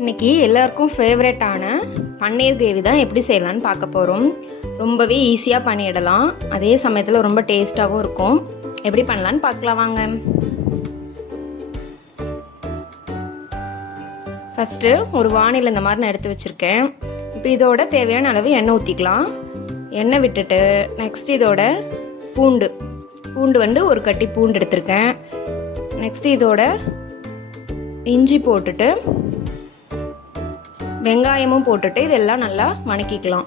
இன்றைக்கி எல்லாருக்கும் ஃபேவரட்டான பன்னீர் கிரேவி தான் எப்படி செய்யலான்னு பார்க்க போகிறோம். ரொம்பவே ஈஸியாக பண்ணிடலாம், அதே சமயத்தில் ரொம்ப டேஸ்ட்டாகவும் இருக்கும். எப்படி பண்ணலான்னு பார்க்கலாம் வாங்க. ஃபஸ்ட்டு ஒரு வானிலை இந்த மாதிரி நான் எடுத்து வச்சுருக்கேன். இப்போ இதோட தேவையான அளவு எண்ணெய் ஊற்றிக்கலாம். எண்ணெய் விட்டுட்டு நெக்ஸ்ட் இதோட பூண்டு வந்து ஒரு கட்டி பூண்டு எடுத்திருக்கேன். நெக்ஸ்ட்டு இதோட இஞ்சி போட்டுட்டு வெங்காயமும் போட்டுட்டு இதெல்லாம் நல்லா வணக்கிக்கலாம்.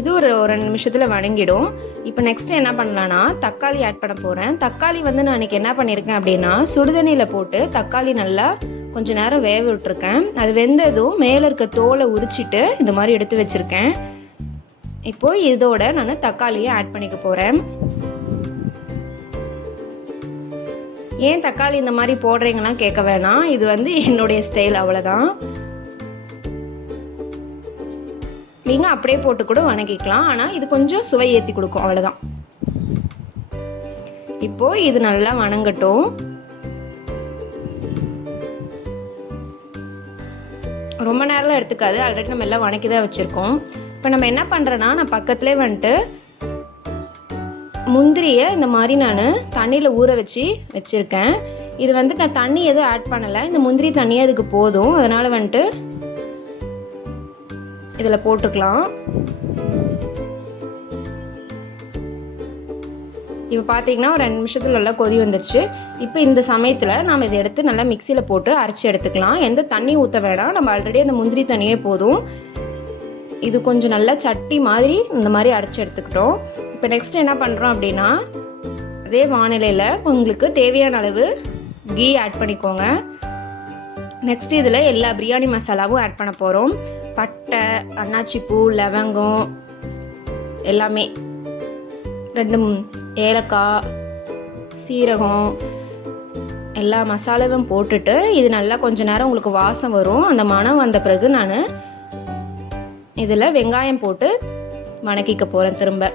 இது ஒரு 2 நிமிஷத்தில் வணங்கிடும். இப்போ நெக்ஸ்ட் என்ன பண்ணலான்னா தக்காளி ஆட் பண்ண போகிறேன். தக்காளி வந்து நான் இன்றைக்கி என்ன பண்ணியிருக்கேன் அப்படின்னா சுடுதண்ணியில் போட்டு தக்காளி நல்லா கொஞ்சம் நேரம் வேக விட்டுருக்கேன். அது வெந்ததும் மேலே இருக்க தோலை உரிச்சிட்டு இந்த மாதிரி எடுத்து வச்சுருக்கேன். இப்போது இதோட நான் தக்காளியை ஆட் பண்ணிக்க போகிறேன். ஏன் தக்காளி இந்த மாதிரி போடுறீங்கன்னா கேட்க வேணாம், இது வந்து என்னுடைய ஸ்டைல், அவ்வளோதான். நீங்கள் அப்படியே போட்டு கூட வணக்கிக்கலாம், ஆனால் இது கொஞ்சம் சுவை ஏற்றி கொடுக்கும், அவ்வளோதான். இப்போது இது நல்லா வணங்கட்டும். ரொம்ப நேரம்லாம் எடுத்துக்காது, ஆல்ரெடி நம்ம எல்லாம் வணக்கி தான் வச்சுருக்கோம். இப்போ நம்ம என்ன பண்ணுறோன்னா நான் பக்கத்துலேயே வந்துட்டு முந்திரியை இந்த மாதிரி நான் தண்ணியில் ஊற வச்சுருக்கேன். இது வந்துட்டு நான் தண்ணி எதுவும் ஆட் பண்ணலை, இந்த முந்திரி தண்ணியே அதுக்கு போதும். அதனால் வந்துட்டு இதில் போட்டுக்கலாம். இப்போ பார்த்தீங்கன்னா ஒரு 2 நிமிஷத்தில் நல்லா கொதி வந்துடுச்சு. இப்போ இந்த சமயத்தில் நம்ம இதை எடுத்து நல்லா மிக்சியில் போட்டு அரைச்சி எடுத்துக்கலாம். எந்த தண்ணி ஊற்ற வேணாம், நம்ம ஆல்ரெடி அந்த முந்திரி தண்ணியே போதும். இது கொஞ்சம் நல்லா சட்டி மாதிரி இந்த மாதிரி அரைச்சி எடுத்துக்கிட்டோம். இப்போ நெக்ஸ்ட் என்ன பண்ணுறோம் அப்படின்னா அதே வானிலையில் உங்களுக்கு தேவையான அளவு கீ ஆட் பண்ணிக்கோங்க. நெக்ஸ்ட் இதில் எல்லா பிரியாணி மசாலாவும் ஆட் பண்ண போகிறோம். பட்டை, அன்னாச்சி பூ, லவங்கம் எல்லாமே, 2 ஏலக்காய், சீரகம், எல்லா மசாலாவும் போட்டுட்டு இது நல்லா கொஞ்சம் நேரம் உங்களுக்கு வாசம் வரும். அந்த மணம் வந்த பிறகு நான் இதில் வெங்காயம் போட்டு வணக்கிக்க போகிறேன். திரும்ப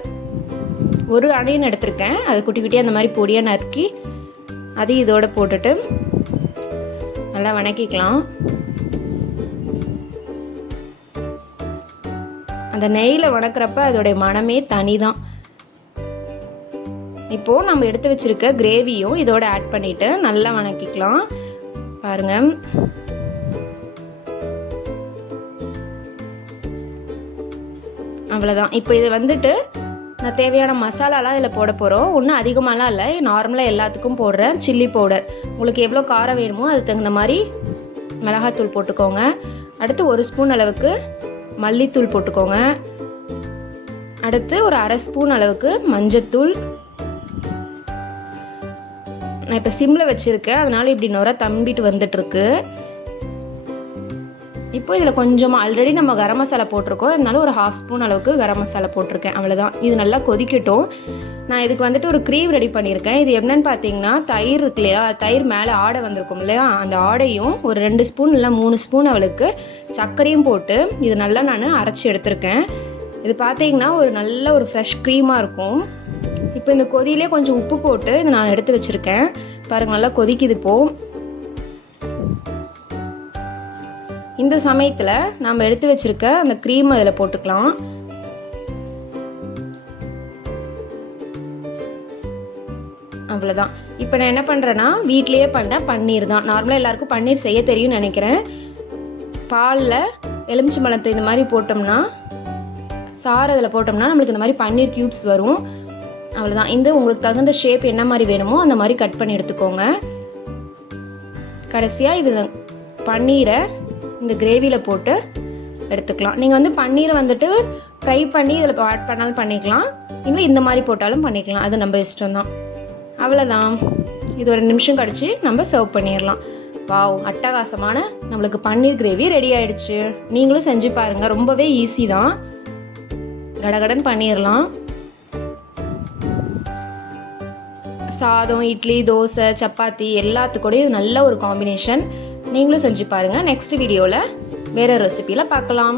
ஒரு அணியன் எடுத்திருக்கேன், அது குட்டி குட்டியாக அந்த மாதிரி பொடியாக நறுக்கி அதையும் இதோடு போட்டுட்டு நல்லா வணக்கிக்கலாம். அந்த நெய்யில் வணக்கிறப்ப அதோடைய மனமே தனி தான். இப்போது நம்ம எடுத்து வச்சுருக்க கிரேவியும் இதோட ஆட் பண்ணிவிட்டு நல்லா வணக்கிக்கலாம். பாருங்கள், அவ்வளோதான். இப்போ இது வந்துட்டு நான் தேவையான மசாலாலாம் இதில் போட போகிறோம். ஒன்றும் அதிகமாகலாம் இல்லை, நார்மலாக எல்லாத்துக்கும் போடுறேன். சில்லி பவுடர் உங்களுக்கு எவ்வளோ காரம் வேணுமோ அதுக்கு தகுந்த மாதிரி மிளகாத்தூள் போட்டுக்கோங்க. அடுத்து 1 ஸ்பூன் அளவுக்கு மல்லித்தூள் போட்டுக்கோங்க. அடுத்து ஒரு 1/2 ஸ்பூன் அளவுக்கு மஞ்சத்தூள். நான் இப்போ சிம்மில் வச்சுருக்கேன், அதனால் இப்படி நுர தம்பிட்டு வந்துட்டுருக்கு. இப்போ இதில் கொஞ்சமாக ஆல்ரெடி நம்ம கரம் மசாலா போட்டிருக்கோம், அதனால ஒரு 1/2 ஸ்பூன் அளவுக்கு கரம் மசாலா போட்டிருக்கேன், அவ்வளோதான். இது நல்லா கொதிக்கட்டும். நான் இதுக்கு வந்துட்டு ஒரு க்ரீம் ரெடி பண்ணியிருக்கேன். இது என்னென்னு பார்த்தீங்கன்னா தயிர் இருக்கு இல்லையா, தயிர் மேலே ஆடை வந்திருக்கும் இல்லையா, அந்த ஆடையும் ஒரு 2 ஸ்பூன் இல்லை 3 ஸ்பூன் அவளுக்கு சர்க்கரையும் போட்டு இது நல்லா நான் அரைச்சி எடுத்திருக்கேன். இது பார்த்தீங்கன்னா நல்ல ஒரு ஃப்ரெஷ் க்ரீமாக இருக்கும். இப்போ இந்த கொதியிலே கொஞ்சம் உப்பு போட்டு இதை நான் எடுத்து வச்சுருக்கேன். பாருங்கள், நல்லா கொதிக்குது. இப்போது இந்த சமயத்தில் நம்ம எடுத்து வச்சுருக்க அந்த க்ரீம் அதில் போட்டுக்கலாம். அவ்வளோதான். இப்போ நான் என்ன பண்ணுறேன்னா வீட்லேயே பண்ண பன்னீர் தான். நார்மலாக எல்லாருக்கும் பன்னீர் செய்ய தெரியும்னு நினைக்கிறேன். பாலில் எலுமிச்சம்பழத்தை இந்த மாதிரி போட்டோம்னா, சாறு அதில் போட்டோம்னா நம்மளுக்கு இந்த மாதிரி பன்னீர் க்யூப்ஸ் வரும். அவ்வளோதான். இந்த உங்களுக்கு தகுந்த ஷேப் என்ன மாதிரி வேணுமோ அந்த மாதிரி கட் பண்ணி எடுத்துக்கோங்க. கடைசியாக இது பன்னீரை இந்த கிரேவியில் போட்டு எடுத்துக்கலாம். நீங்கள் வந்து பன்னீரை வந்துட்டு ஃப்ரை பண்ணி இதில் ஆட் பண்ணாலும் பண்ணிக்கலாம், இல்லை இந்த மாதிரி போட்டாலும் பண்ணிக்கலாம், அது நம்ம இஷ்டம்தான். அவ்வளோதான். இது ஒரு 2 நிமிஷம் கழிச்சு நம்ம சர்வ் பண்ணிடலாம். வாவ், அட்டகாசமான நம்மளுக்கு பன்னீர் கிரேவி ரெடி ஆகிடுச்சு. நீங்களும் செஞ்சு பாருங்கள், ரொம்பவே ஈஸி தான், கடகடன் பண்ணிடலாம். சாதம், இட்லி, தோசை, சப்பாத்தி எல்லாத்துக்கூடயும் இது நல்ல ஒரு காம்பினேஷன். நீங்களும் செஞ்சு பாருங்கள். நெக்ஸ்ட் வீடியோவில் வேறு ரெசிபியில் பார்க்கலாம்.